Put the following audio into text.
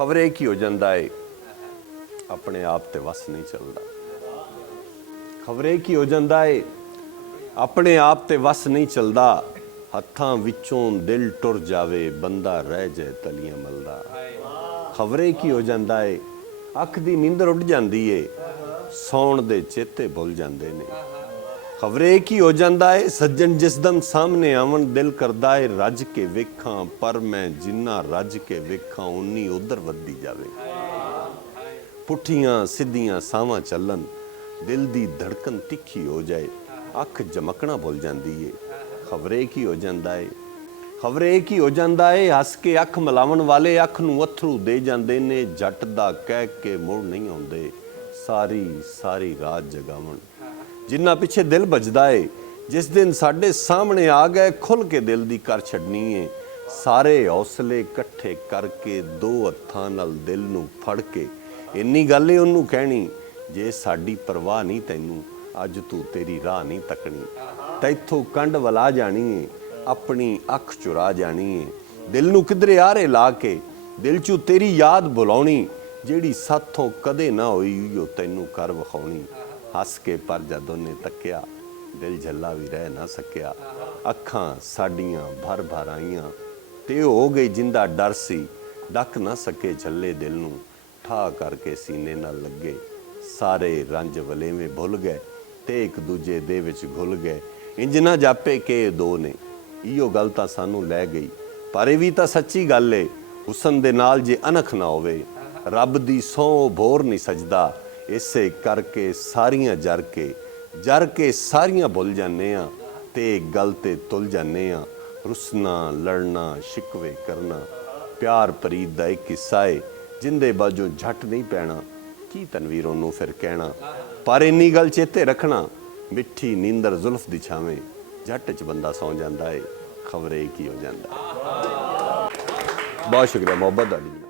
खबरे की हो जाता है अपने आप ते वस नहीं चलता। खबरे की हो जाता है अपने आप ते वस नहीं चलता। हत्थां विचों दिल टुर जावे बंदा रह जाए तलियां मलदा। खबरे की हो जाता है अख दी नींदर उड़ जाती है सौण दे चेते भुल जाते ने। खबरे की हो जाता है सज्जन जिसदम सामने आवन दिल करदा है रज के वेखां पर मैं जिन्ना रज के वेखां उन्नी उधर वधी जावे। पुठियां सीधियां सावां चलन दिल दी धड़कन तिखी हो जाए अख झमकना भुल जाती है। खबरे की हो जाता है खबरे की हो जाता है हस के अख मिलावन वाले अख नूं अथरू दे जाते ने। जट दा कह के मुड़ नहीं आउंदे सारी सारी रात जगावन। जिन्ना पिछे दिल बजदा है जिस दिन साडे सामने आ गए खुल के दिल दी कर छड्डनी है। सारे हौसले इकट्ठे करके दो हत्थां नाल दिल नूं फड़ के इन्नी गल उन्नू कहनी जे साडी परवाह नहीं तैनू अज तू तेरी राह नहीं तकनी। तैथों कंड वला जानी है अपनी अख चुरा जानी है। दिल नू किधरे आरे ला के दिल चू तेरी याद बुलाउणी जेड़ी साथों कदे ना होई उइयो तैनू कर विखाउणी। हस के पर जद उन्हें तक्या दिल झल्ला भी रह ना सकिया। अखां साडियां भर भर आईयां ते हो गई जिंदा डर सी डक ना सके झल्ले दिल नू ठा करके सीने नाल लगे। सारे रंज वलेवें भुल गए ते एक दूजे दे विच घुल गए। इंज ना जापे के दो ने इहो गल तां सानू लै गई पर ये भी तां सच्ची गल है हुसन दे नाल जे अनख ना होवे रब दी सौ भोर नहीं सजदा। इसे करके सारियां जर के सारियां भुल जाने आ ते गल ते तुल जाने आ। रुसना लड़ना शिकवे करना प्यार प्रीत दा एक किस्सा है जिंदे बाजों झट नहीं पैना की तनवीर ओनू फिर कहना। पर इन्नी गल चेते रखना मिठी नींदर जुल्फ दी छावें झट च बंदा सौ जाता है खबरे की हो जाता है। बहुत शुक्रिया मोहब्बत दी।